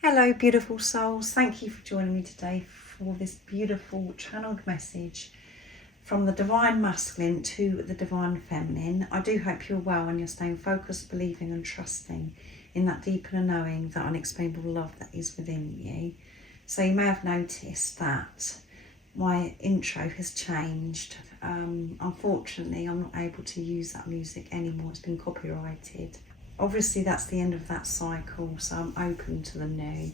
Hello beautiful souls, thank you for joining me today for this beautiful channeled message from the Divine Masculine to the Divine Feminine. I do hope you're well and you're staying focused, believing and trusting in that deeper knowing, that unexplainable love that is within you. So you may have noticed that my intro has changed. Unfortunately, I'm not able to use that music anymore. It's been copyrighted. Obviously, that's the end of that cycle, so I'm open to the new.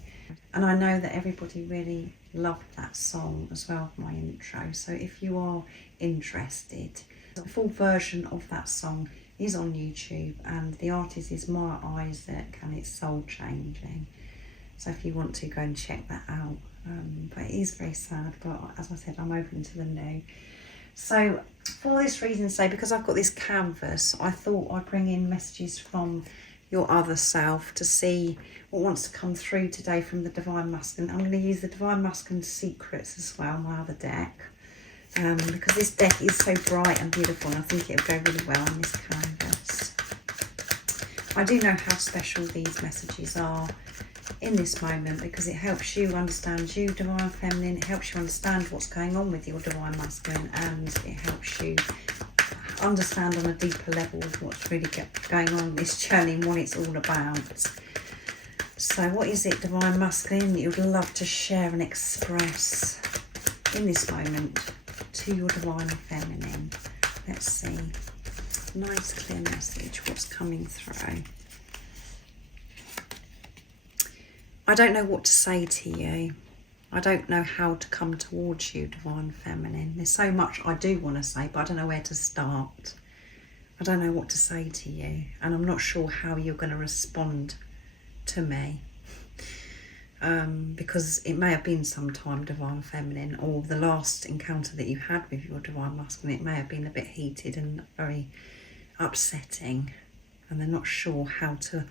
And I know that everybody really loved that song as well, my intro. So if you are interested, the full version of that song is on YouTube, and the artist is Maya Isaac, and it's Soul Changing. So if you want to, go and check that out. But it is very sad, but as I said, I'm open to the new. So for this reason, because I've got this canvas, I thought I'd bring in messages from your other self to see what wants to come through today from the Divine Masculine. I'm going to use the Divine Masculine Secrets as well, my other deck, because this deck is so bright and beautiful, and I think it'll go really well on this canvas. I do know how special these messages are in this moment, because it helps you understand you, Divine Feminine. It helps you understand what's going on with your Divine Masculine, and it helps you understand on a deeper level what's really going on in this journey and what it's all about. So what is it, Divine Masculine, that you'd love to share and express in this moment to your Divine Feminine? Let's see. Nice clear message, what's coming through. I don't know what to say to you. I don't know how to come towards you, Divine Feminine. There's so much I do want to say, but I don't know where to start. I don't know what to say to you, and I'm not sure how you're going to respond to me. Because it may have been some time, Divine Feminine, or the last encounter that you had with your Divine Masculine, it may have been a bit heated and very upsetting, and they're not sure how to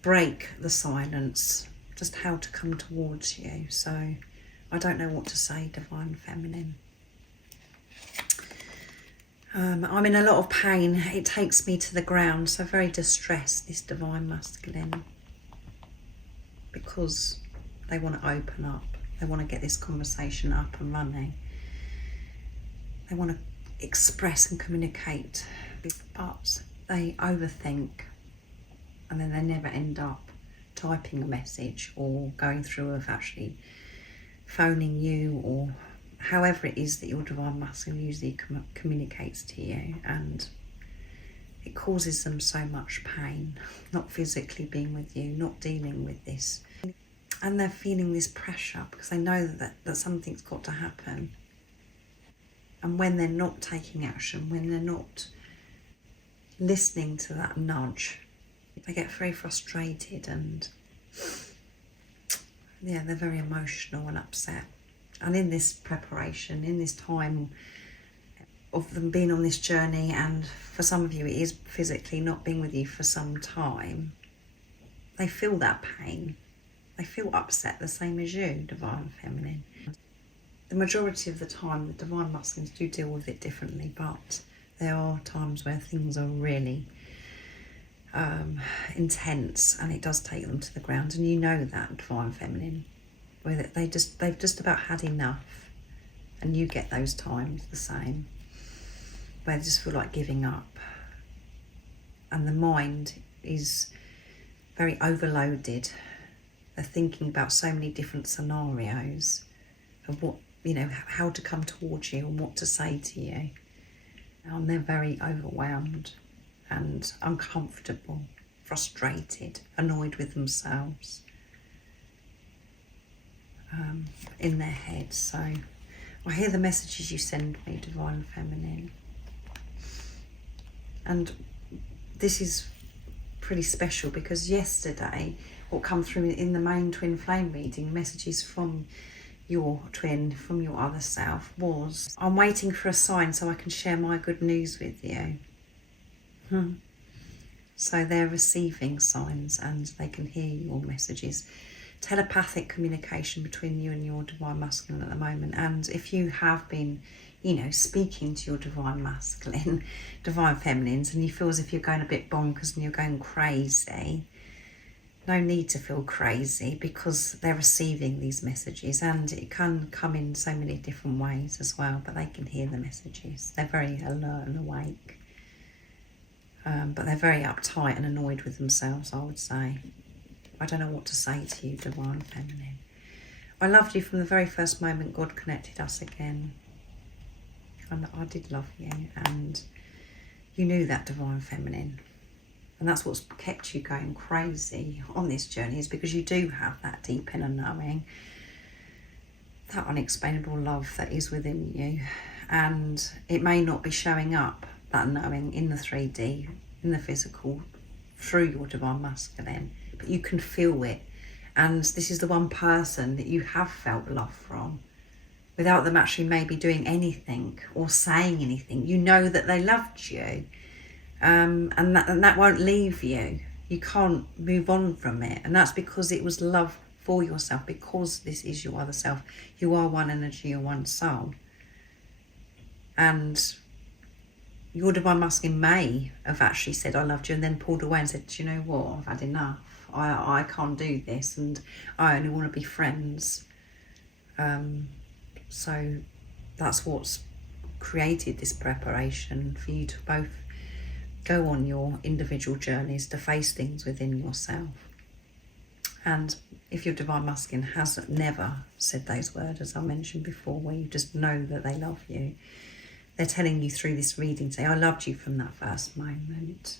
break the silence, just how to come towards you. So I don't know what to say, Divine Feminine. I'm in a lot of pain. It takes me to the ground, so very distressed, this Divine Masculine, because they want to open up. They want to get this conversation up and running. They want to express and communicate, but they overthink, and then they never end up typing a message or going through of actually phoning you, or however it is that your Divine Masculine usually communicates to you, and it causes them so much pain, not physically being with you, not dealing with this, and they're feeling this pressure because they know that something's got to happen. And when they're not taking action, when they're not listening to that nudge, they get very frustrated, and yeah, they're very emotional and upset. And in this preparation, in this time of them being on this journey, and for some of you it is physically not being with you for some time, they feel that pain. They feel upset the same as you, Divine Feminine. The majority of the time the Divine Masculines do deal with it differently, but there are times where things are really intense, and it does take them to the ground, and you know that, Divine Feminine, where they've just about had enough, and you get those times the same, where they just feel like giving up, and the mind is very overloaded. They're thinking about so many different scenarios of what, how to come towards you and what to say to you, and they're very overwhelmed and uncomfortable, frustrated, annoyed with themselves in their heads. So I hear the messages you send me, Divine Feminine, and this is pretty special, because yesterday what come through in the main twin flame reading, messages from your twin, from your other self, was, I'm waiting for a sign so I can share my good news with you. So they're receiving signs, and they can hear your messages. Telepathic communication between you and your Divine Masculine at the moment. And if you have been, speaking to your Divine Masculine, Divine Feminines, and you feel as if you're going a bit bonkers and you're going crazy, no need to feel crazy, because they're receiving these messages, and it can come in so many different ways as well, but they can hear the messages. They're very alert and awake, but they're very uptight and annoyed with themselves, I would say. I don't know what to say to you, Divine Feminine. I loved you from the very first moment God connected us again. And I did love you, and you knew that, Divine Feminine. And that's what's kept you going crazy on this journey, is because you do have that deep inner knowing, that unexplainable love that is within you. And it may not be showing up, that knowing, in the 3D, in the physical, through your Divine Masculine, but you can feel it. And this is the one person that you have felt love from, without them actually maybe doing anything or saying anything. You know that they loved you. And that won't leave you. You can't move on from it, and that's because it was love for yourself, because this is your other self. You are one energy, you're one soul, and your Divine Masculine may have actually said I loved you, and then pulled away and said, do you know what, I've had enough, I can't do this, and I only want to be friends. So that's what's created this preparation for you to both go on your individual journeys, to face things within yourself. And if your Divine Masculine has never said those words, as I mentioned before, where you just know that they love you, they're telling you through this reading today, I loved you from that first moment.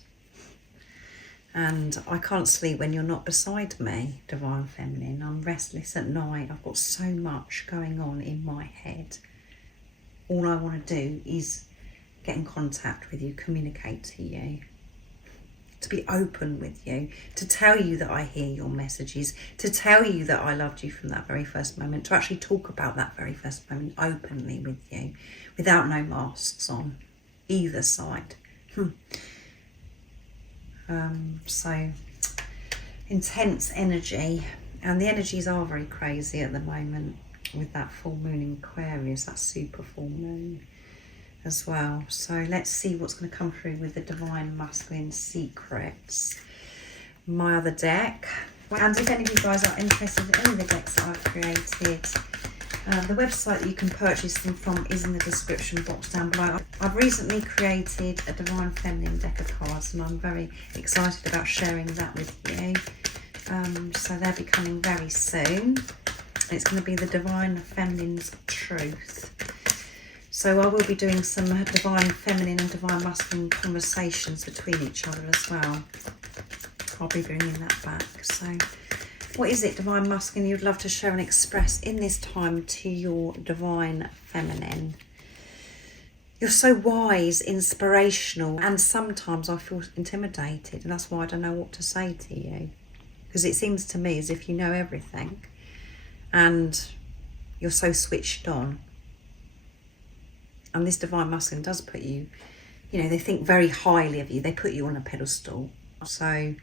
And I can't sleep when you're not beside me, Divine Feminine. I'm restless at night. I've got so much going on in my head. All I want to do is get in contact with you, communicate to you, to be open with you, to tell you that I hear your messages, to tell you that I loved you from that very first moment, to actually talk about that very first moment openly with you, without no masks on either side. So intense energy, and the energies are very crazy at the moment with that full moon in Aquarius, that super full moon as well. So let's see what's going to come through with the Divine Masculine Secrets, my other deck. And if any of you guys are interested in any of the decks that I've created, the website that you can purchase them from is in the description box down below. I've recently created a Divine Feminine deck of cards, and I'm very excited about sharing that with you. So they'll be coming very soon. It's going to be the Divine Feminine's Truth. So I will be doing some Divine Feminine and Divine Masculine conversations between each other as well. I'll be bringing that back. So what is it, Divine Masculine, you'd love to share and express in this time to your Divine Feminine? You're so wise, inspirational, and sometimes I feel intimidated, and that's why I don't know what to say to you. Because it seems to me as if you know everything, and you're so switched on. And this Divine Masculine does put you, you know, they think very highly of you. They put you on a pedestal. So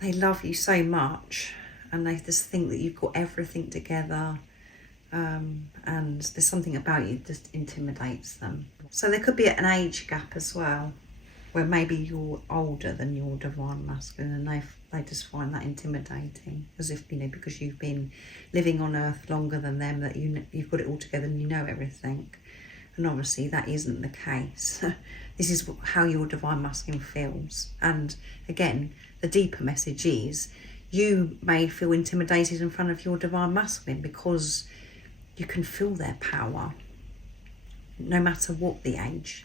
they love you so much, and they just think that you've got everything together. And there's something about you that just intimidates them. So there could be an age gap as well, where maybe you're older than your Divine Masculine, and they just find that intimidating, as if, you know, because you've been living on earth longer than them, that you've got it all together and you know everything. And obviously that isn't the case. This is how your Divine Masculine feels. And again, the deeper message is you may feel intimidated in front of your Divine Masculine because you can feel their power, no matter what the age.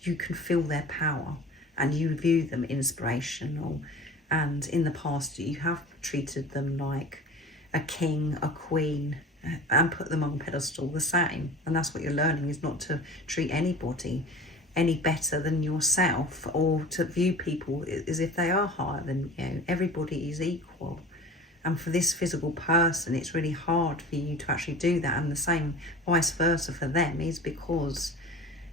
You can feel their power, and you view them inspirational. And in the past, you have treated them like a king, a queen, and put them on a pedestal the same. And that's what you're learning, is not to treat anybody any better than yourself, or to view people as if they are higher than you. Everybody is equal. And for this physical person, it's really hard for you to actually do that. And the same vice versa for them, is because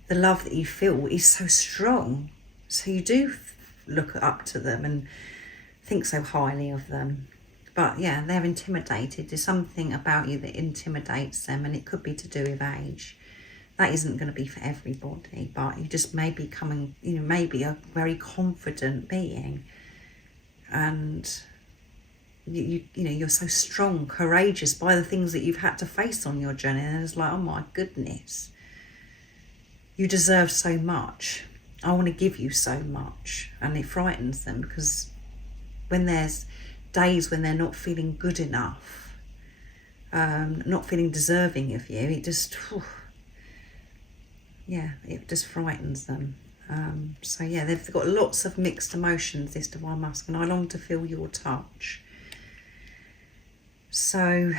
the love that you feel is so strong. So you do look up to them and think so highly of them. But yeah, they're intimidated. There's something about you that intimidates them, and it could be to do with age. That isn't going to be for everybody, but you just may be coming, you know, maybe a very confident being. and you know, you're so strong, courageous by the things that you've had to face on your journey, and it's like, oh my goodness, you deserve so much. I want to give you so much. And it frightens them, because when there's days when they're not feeling good enough, not feeling deserving of you, it just, it just frightens them. So yeah, they've got lots of mixed emotions, this divine masculine. I long to feel your touch. So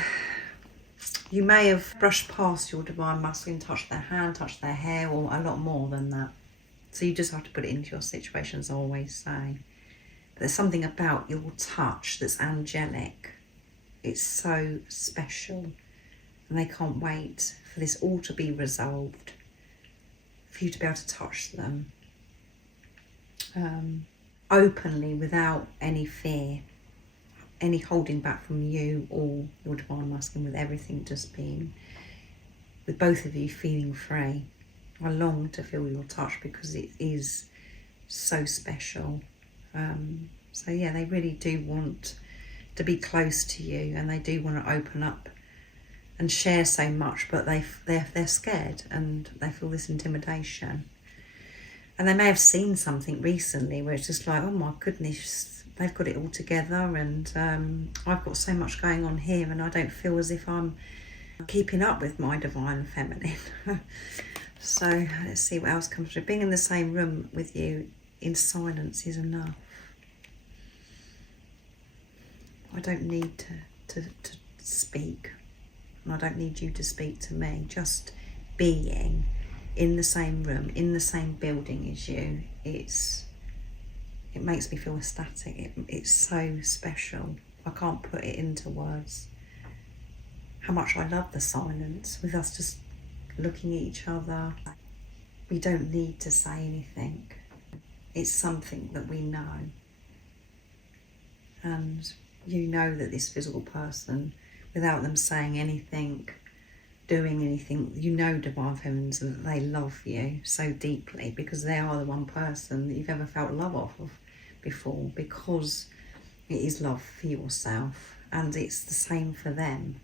you may have brushed past your divine masculine, touched their hand, touched their hair, or a lot more than that. So you just have to put it into your situation, as I always say. But there's something about your touch that's angelic. It's so special. And they can't wait for this all to be resolved, for you to be able to touch them openly, without any fear, any holding back from you or your divine masculine, with everything just being, with both of you feeling free. I long to feel your touch, because it is so special. So yeah, they really do want to be close to you, and they do want to open up and share so much, but they're scared, and they feel this intimidation. And they may have seen something recently where it's just like, oh my goodness, they've got it all together, and I've got so much going on here, and I don't feel as if I'm keeping up with my divine feminine. So let's see what else comes through. Being in the same room with you in silence is enough. I don't need to speak, and I don't need you to speak to me. Just being in the same room, in the same building as you, it makes me feel ecstatic. It's so special. I can't put it into words how much I love the silence, with us just looking at each other. We don't need to say anything. It's something that we know. And you know that this physical person, without them saying anything, doing anything, you know, divine feminines, that they love you so deeply, because they are the one person that you've ever felt love of before, because it is love for yourself, and it's the same for them.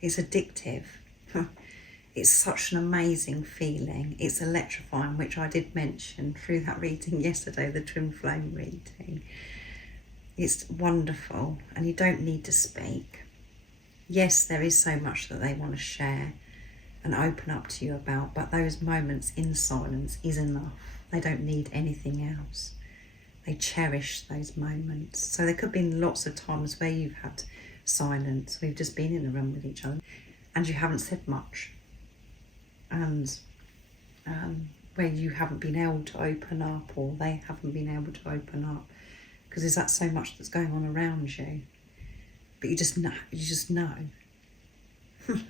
It's addictive. It's such an amazing feeling. It's electrifying, which I did mention through that reading yesterday, the twin flame reading. It's wonderful, and you don't need to speak. Yes, there is so much that they want to share and open up to you about, but those moments in silence is enough. They don't need anything else. They cherish those moments. So there could be lots of times where you've had silence, we've just been in a room with each other, and you haven't said much, and where you haven't been able to open up, or they haven't been able to open up, because there's that so much that's going on around you. But you just know.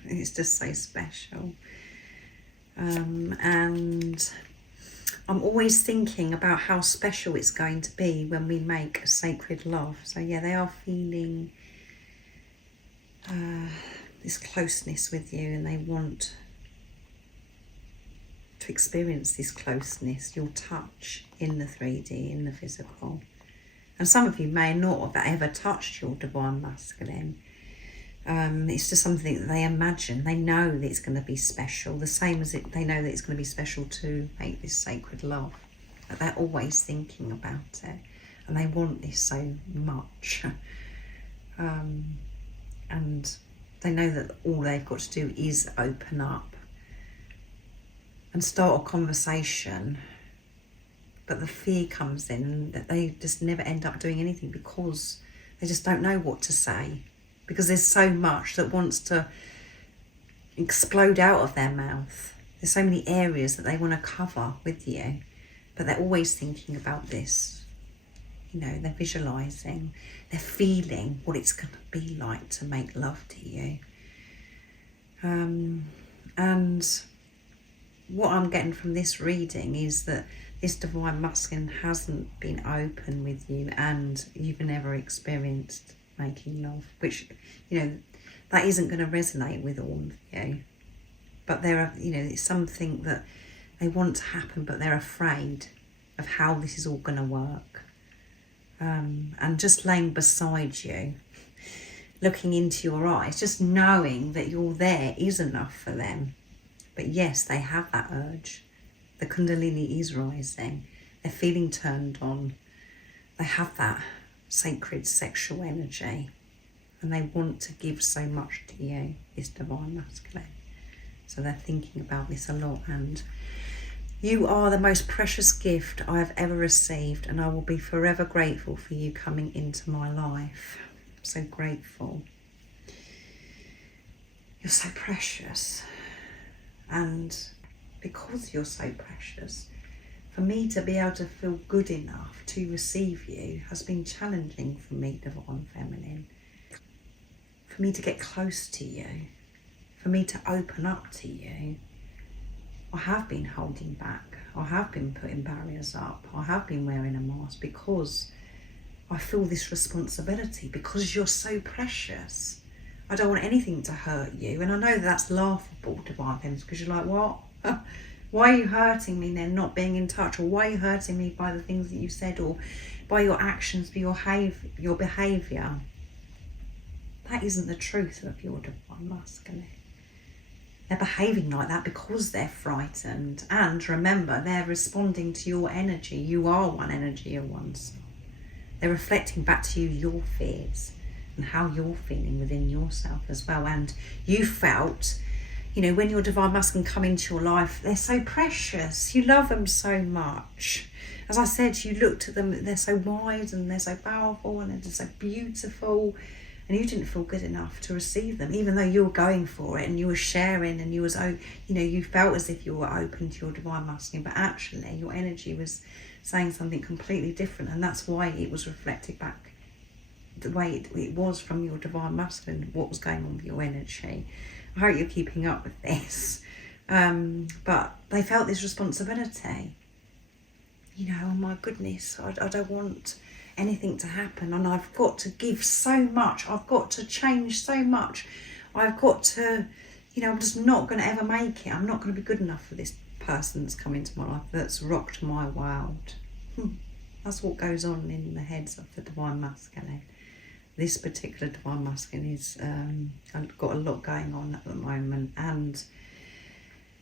It's just so special. And I'm always thinking about how special it's going to be when we make a sacred love. So yeah, they are feeling this closeness with you, and they want to experience this closeness, your touch in the 3D, in the physical. And some of you may not have ever touched your divine masculine. It's just something that they imagine. They know that it's going to be special, the same as they know that it's going to be special to make this sacred love. But they're always thinking about it, and they want this so much. And they know that all they've got to do is open up and start a conversation. But the fear comes in, that they just never end up doing anything, because they just don't know what to say, because there's so much that wants to explode out of their mouth. There's so many areas that they want to cover with you, but they're always thinking about this. You know, they're visualising, they're feeling what it's going to be like to make love to you. And what I'm getting from this reading is that this divine masculine hasn't been open with you, and you've never experienced making love, which, you know, that isn't going to resonate with all of you. But there are, you know, it's something that they want to happen, but they're afraid of how this is all going to work. and just laying beside you, looking into your eyes, just knowing that you're there is enough for them. But yes, they have that urge. The Kundalini is rising. They're feeling turned on. They have that sacred sexual energy, and they want to give so much to you, this divine masculine. So they're thinking about this a lot, and you are the most precious gift I have ever received, and I will be forever grateful for you coming into my life. I'm so grateful. You're so precious, and because you're so precious, for me to be able to feel good enough to receive you has been challenging for me, Divine Feminine. For me to get close to you, for me to open up to you, I have been holding back. I have been putting barriers up. I have been wearing a mask because I feel this responsibility, because you're so precious. I don't want anything to hurt you. And I know that's laughable, Divine Feminine, because you're like, what? Why are you hurting me then, not being in touch? Or why are you hurting me by the things that you said, or by your actions, by your behaviour? That isn't the truth of your divine masculine. They're behaving like that because they're frightened. And remember, they're responding to your energy. You are one energy, you're one soul. They're reflecting back to you your fears and how you're feeling within yourself as well. And you felt, you know, when your divine masculine come into your life, they're so precious. You love them so much. As I said, you looked at them, they're so wise and they're so powerful and they're just so beautiful. And you didn't feel good enough to receive them, even though you were going for it and you were sharing and you was, you know, you felt as if you were open to your divine masculine, but actually your energy was saying something completely different, and that's why it was reflected back the way it was from your divine masculine, what was going on with your energy. I hope you're keeping up with this. But they felt this responsibility. You know, oh my goodness, I don't want anything to happen, and I've got to give so much, I've got to change so much, I've got to, you know, I'm just not going to ever make it, I'm not going to be good enough for this person that's come into my life, that's rocked my world. That's what goes on in the heads of the divine masculine. This particular divine masculine is got a lot going on at the moment, and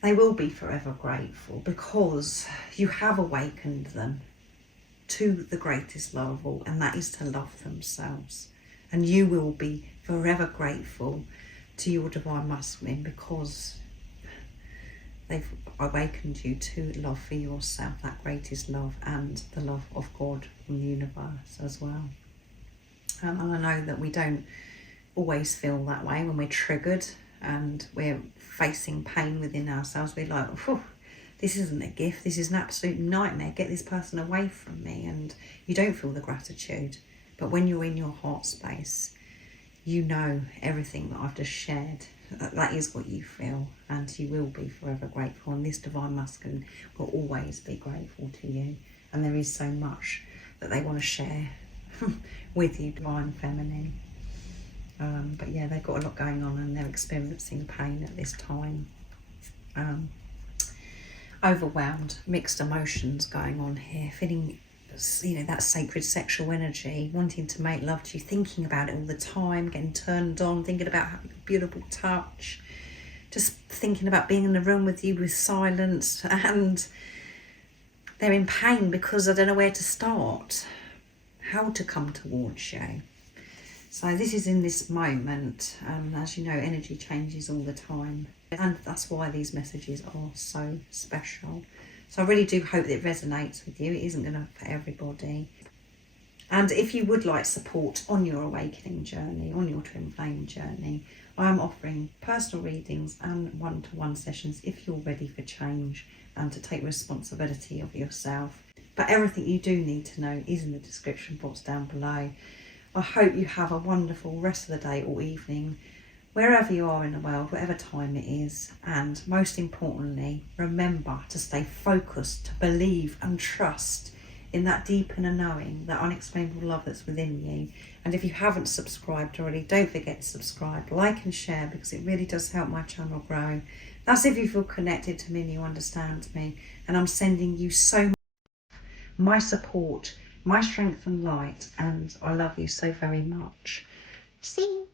they will be forever grateful because you have awakened them to the greatest love of all, and that is to love themselves. And you will be forever grateful to your divine masculine because they've awakened you to love for yourself, that greatest love, and the love of God from the universe as well. And I know that we don't always feel that way when we're triggered and we're facing pain within ourselves. We're like, this isn't a gift, this is an absolute nightmare, get this person away from me, and you don't feel the gratitude. But when you're in your heart space, you know everything that I've just shared, that is what you feel, and you will be forever grateful, and this divine masculine will always be grateful to you, and there is so much that they want to share with you, divine feminine. But yeah, they've got a lot going on and they're experiencing pain at this time. Overwhelmed, mixed emotions going on here, feeling, you know, that sacred sexual energy, wanting to make love to you, thinking about it all the time, getting turned on, thinking about having a beautiful touch, just thinking about being in the room with you with silence, and they're in pain because I don't know where to start, how to come towards you. So this is in this moment, as you know, energy changes all the time. And that's why these messages are so special. So I really do hope that it resonates with you. It isn't going to for everybody. And if you would like support on your awakening journey, on your twin flame journey, I am offering personal readings and one-to-one sessions if you're ready for change and to take responsibility of yourself. But everything you do need to know is in the description box down below. I hope you have a wonderful rest of the day or evening, wherever you are in the world, whatever time it is. And most importantly, remember to stay focused, to believe and trust in that deep inner knowing, that unexplainable love that's within you. And if you haven't subscribed already, don't forget to subscribe, like and share, because it really does help my channel grow. That's if you feel connected to me and you understand me. And I'm sending you so much my support my strength and light, and I love you so very much. See you.